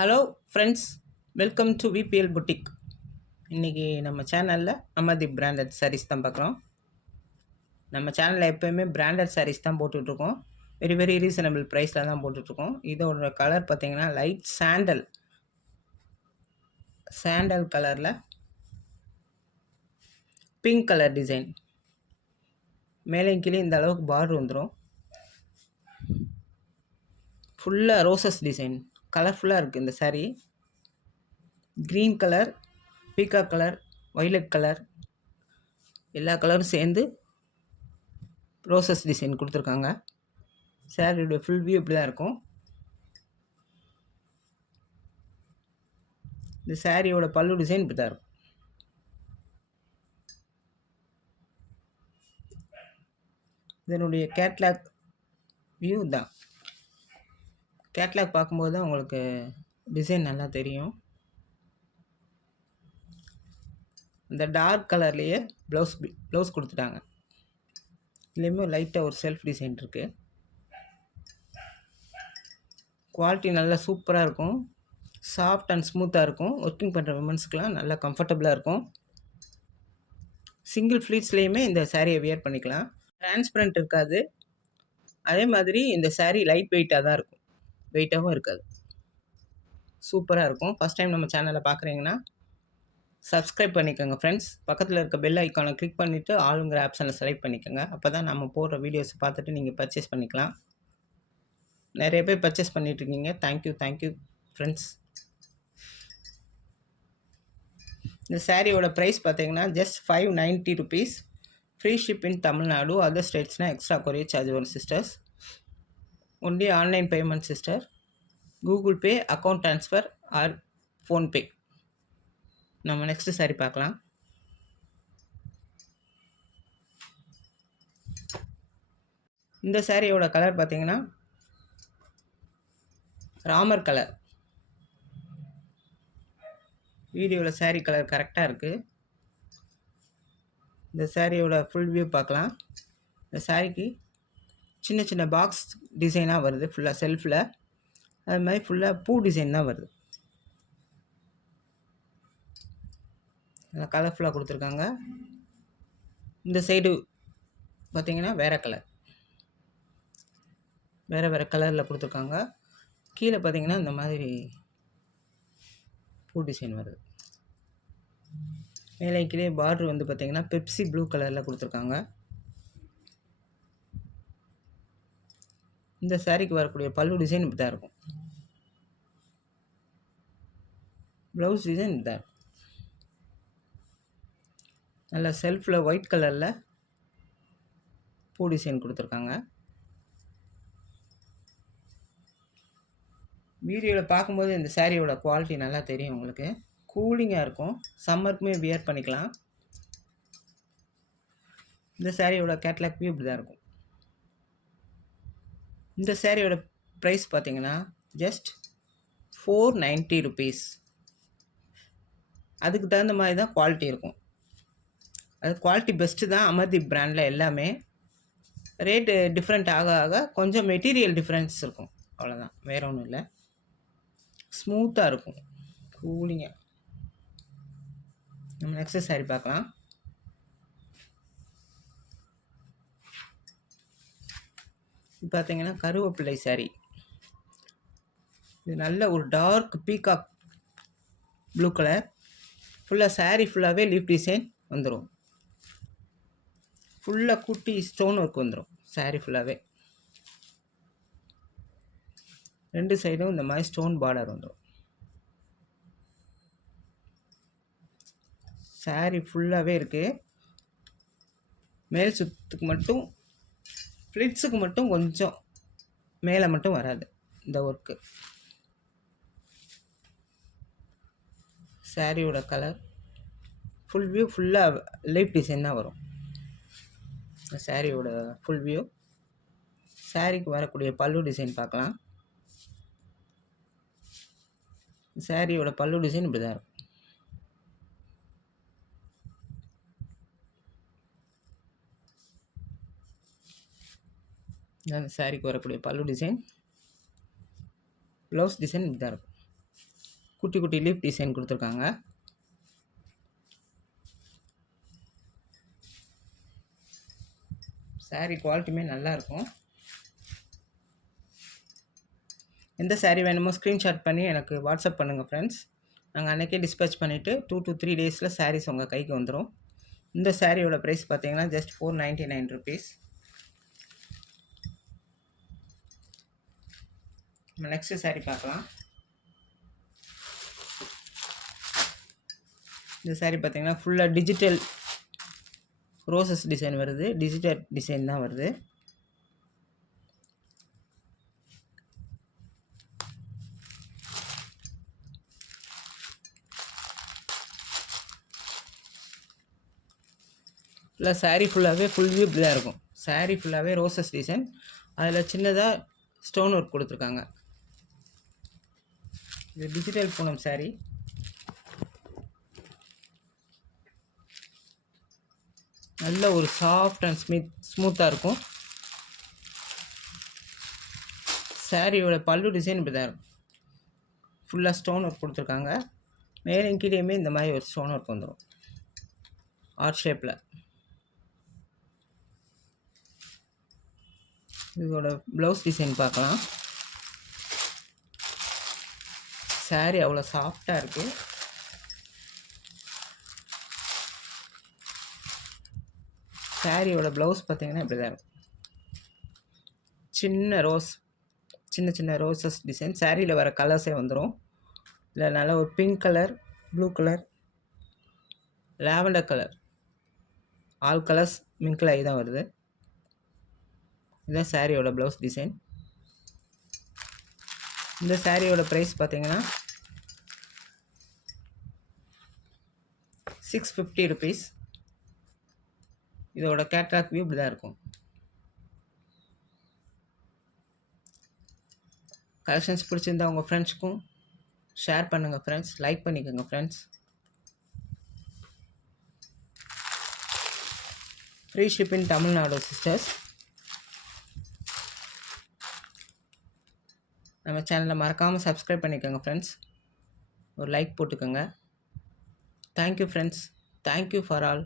Hello friends, welcome to VBL boutique. இன்றைக்கி நம்ம சேனலில் அமர்தீப் பிராண்டட் சாரீஸ் தான் பார்க்குறோம். நம்ம சேனலில் எப்போயுமே பிராண்டட் சாரீஸ் தான் போட்டுட்ருக்கோம். வெரி வெரி ரீசனபிள் ப்ரைஸில் தான் போட்டுட்ருக்கோம். இதோட கலர் பார்த்திங்கன்னா லைட் சாண்டல் கலரில் பிங்க் கலர் டிசைன். மேலே கீழே இந்த அளவுக்கு பார்டர் வந்துடும். ஃபுல்லாக ரோசஸ் டிசைன், கலர்ஃபுல்லாக இருக்குது இந்த sari. Green colour, peacock colour, violet colour, எல்லா கலரும் சேர்ந்து ரோசஸ் டிசைன் கொடுத்துருக்காங்க. சாரியோட ஃபுல் வியூ இப்படி தான் இருக்கும். இந்த சாரியோட பல்லு டிசைன் இப்படி தான் இருக்கும். இதனுடைய கேட்லாக் வியூ தான். கேட்லாக் பார்க்கும்போது தான் உங்களுக்கு டிசைன் நல்லா தெரியும். இந்த டார்க் கலர்லேயே ப்ளவுஸ் கொடுத்துட்டாங்க. இதுலேயுமே லைட்டாக ஒரு செல்ஃப் டிசைன் இருக்குது. குவாலிட்டி நல்லா சூப்பராக இருக்கும். சாஃப்ட் அண்ட் ஸ்மூத்தாக இருக்கும். ஒர்க்கிங் பண்ணுற விமன்ஸ்க்கெலாம் நல்லா கம்ஃபர்டபுளாக இருக்கும். சிங்கிள் ஃப்ளீட்ஸ்லேயுமே இந்த சாரியை வியர் பண்ணிக்கலாம். டிரான்ஸ்பரண்ட் இருக்காது. அதே மாதிரி இந்த சாரீ லைட் வெயிட்டாக தான் இருக்கும். வெயிட்டாகவும் இருக்காது. சூப்பராக இருக்கும். ஃபஸ்ட் டைம் நம்ம சேனலை பார்க்குறீங்கன்னா சப்ஸ்கிரைப் பண்ணிக்கோங்க ஃப்ரெண்ட்ஸ். பக்கத்தில் இருக்க பெல் ஐக்கானை கிளிக் பண்ணிவிட்டு ஆளுங்கிற ஆப்ஷனை செலக்ட் பண்ணிக்கோங்க. அப்போ தான் நம்ம போடுற வீடியோஸை பார்த்துட்டு நீங்கள் பர்ச்சேஸ் பண்ணிக்கலாம். நிறைய பேர் பர்ச்சேஸ் பண்ணிட்டுருக்கீங்க. Thank you friends. இந்த சாரியோட ப்ரைஸ் பார்த்தீங்கன்னா just 590 rupees. Free ship in Tamil Nadu. Other ஸ்டேட்ஸ்னால் எக்ஸ்ட்ரா கொரியர் சார்ஜ் வரும் sisters. Only online payment sister. Google Pay, account transfer or PhonePe. நம்ம நெக்ஸ்ட்டு சாரி பார்க்கலாம். இந்த சாரியோட கலர் பார்த்தீங்கன்னா ராமர் கலர். வீடியோவில் சாரீ கலர் கரெக்டாக இருக்குது. இந்த சாரியோட ஃபுல் வியூ பார்க்கலாம். இந்த சாரிக்கு சின்ன சின்ன பாக்ஸ் டிசைனாக வருது. ஃபுல்லாக செல்ஃபில் அது மாதிரி ஃபுல்லாக பூ டிசைன் தான் வருது. நல்லா கலர்ஃபுல்லாக கொடுத்துருக்காங்க. இந்த சைடு பார்த்திங்கன்னா வேறு கலர், வேறு கலரில் கொடுத்துருக்காங்க. கீழே பார்த்திங்கன்னா இந்த மாதிரி பூ டிசைன் வருது. மேலே கீழே பார்டர் வந்து பார்த்திங்கன்னா பெப்சி ப்ளூ கலரில் கொடுத்துருக்காங்க. இந்த சாரிக்கு வரக்கூடிய பல்லு டிசைன் இப்படி தான் இருக்கும். ப்ளவுஸ் டிசைன் இப்படி தான் இருக்கும். நல்லா செல்ஃபில் ஒயிட் கலரில் பூ டிசைன் கொடுத்துருக்காங்க. வீடியோவில் பார்க்கும்போது இந்த சாரியோட குவாலிட்டி நல்லா தெரியும் உங்களுக்கு. கூலிங்காக இருக்கும். சம்மருக்குமே வியர் பண்ணிக்கலாம். இந்த சாரியோட கேட்லாக் வியூ இப்படி தான் இருக்கும். இந்த சாரியோட ப்ரைஸ் பார்த்தீங்கன்னா ஜஸ்ட் 490 rupees. அதுக்கு தகுந்த மாதிரி தான் குவாலிட்டி இருக்கும். அது குவாலிட்டி பெஸ்ட்டு தான் அமர்தீப் பிராண்டில் எல்லாமே. ரேட்டு டிஃப்ரெண்ட் ஆக ஆக கொஞ்சம் மெட்டீரியல் டிஃப்ரென்ஸ் இருக்கும், அவ்வளோதான், வேறு ஒன்றும் இல்லை. ஸ்மூத்தாக இருக்கும், கூலிங்காக. நம்ம நெக்ஸ்ட் சாரி பார்க்கலாம். பார்த்தீங்கன்னா கருவேப்பிள்ளை சாரி. இது நல்ல ஒரு டார்க் பீகாக் ப்ளூ கலர். ஃபுல்லாக சாரீ ஃபுல்லாகவே லீஃப் டிசைன் வந்துடும். ஃபுல்லாக குட்டி ஸ்டோன் ஒர்க் வந்துடும் சாரீ ஃபுல்லாகவே. ரெண்டு சைடும் இந்த மாதிரி ஸ்டோன் பார்டர் வந்துடும். சாரீ ஃபுல்லாகவே இருக்குது. மேல் சுத்துக்கு மட்டும், ஃப்ளிட்ஸுக்கு மட்டும் கொஞ்சம் மேலே மட்டும் வராது இந்த ஒர்க்கு. சாரியோட கலர் ஃபுல் வியூ ஃபுல்லாக லீஃப் டிசைன் தான் வரும். சாரியோட ஃபுல் வியூ. சாரிக்கு வரக்கூடிய பல்லு டிசைன் பார்க்கலாம். சாரியோட பல்லு டிசைன் இப்படி தான் இருக்கும். இந்த சாரிக்கு வரக்கூடிய பல்லு டிசைன். ப்ளவுஸ் டிசைன் இப்படி தான் இருக்கும். குட்டி குட்டி லீஃப் டிசைன் கொடுத்துருக்காங்க. சாரீ குவாலிட்டியுமே நல்லாயிருக்கும். எந்த சாரீ வேணுமோ ஸ்க்ரீன்ஷாட் பண்ணி எனக்கு வாட்ஸ்அப் பண்ணுங்கள் ஃப்ரெண்ட்ஸ். நாங்கள் அன்றைக்கே டிஸ்பேச் பண்ணிவிட்டு 2 to 3 டேஸில் சாரீஸ் உங்கள் கைக்கு வந்துடும். இந்த சாரியோட ப்ரைஸ் பார்த்தீங்கன்னா ஜஸ்ட் 499 ருபீஸ். நம்ம நெக்ஸ்ட் சாரீ பார்க்கலாம். இந்த சாரீ பார்த்தீங்கன்னா ஃபுல்லாக டிஜிட்டல் ரோசஸ் டிசைன் வருது. டிஜிட்டல் டிசைன் தான் வருது. இல்லை சாரீ ஃபுல்லாகவே ஃபுல் வியூ இப்படி தான் இருக்கும். சாரீ ஃபுல்லாகவே ரோசஸ் டிசைன், அதில் சின்னதாக ஸ்டோன் ஒர்க் கொடுத்துருக்காங்க. இது டிஜிட்டல் பூனம் சாரீ. நல்ல ஒரு சாஃப்ட் அண்ட் ஸ்மூத்தாக இருக்கும். சாரியோட பல்லு டிசைன் இப்படி தான் இருக்கும். ஃபுல்லாக ஸ்டோன் ஒர்க் கொடுத்துருக்காங்க. மேலே கீழேயுமே இந்த மாதிரி ஒரு ஸ்டோன் ஒர்க் வந்துடும் ஆர்ட் ஷேப்பில். இதோட ப்ளவுஸ் டிசைன் பார்க்கலாம். சாரீ அவ்வளோ சாஃப்டாக இருக்குது. சாரியோட ப்ளவுஸ் பார்த்தீங்கன்னா இப்படி தான் இருக்கும். சின்ன சின்ன ரோசஸ் டிசைன். சாரியில் வர கலர்ஸே வந்துடும். இதில் நல்ல ஒரு pink colour, blue colour, lavender colour, all colours mingle ஆகி தான் வருது. இதுதான் சாரியோட ப்ளவுஸ் டிசைன். இந்த சாரியோட ப்ரைஸ் பார்த்தீங்கன்னா 650 ருபீஸ். இதோட கேட்லாக் வியூ இப்படி தான் இருக்கும். கலெக்ஷன்ஸ் பிடிச்சிருந்தா உங்கள் ஃப்ரெண்ட்ஸ்க்கும் ஷேர் பண்ணுங்கள் ஃப்ரெண்ட்ஸ். லைக் பண்ணிக்கோங்க friends. Free shipping Tamil Nadu sisters. நம்ம சேனலை மறக்காமல் சப்ஸ்கிரைப் பண்ணிக்கோங்க ஃப்ரெண்ட்ஸ். ஒரு லைக் போட்டுக்கோங்க. Thank you friends. Thank you for all.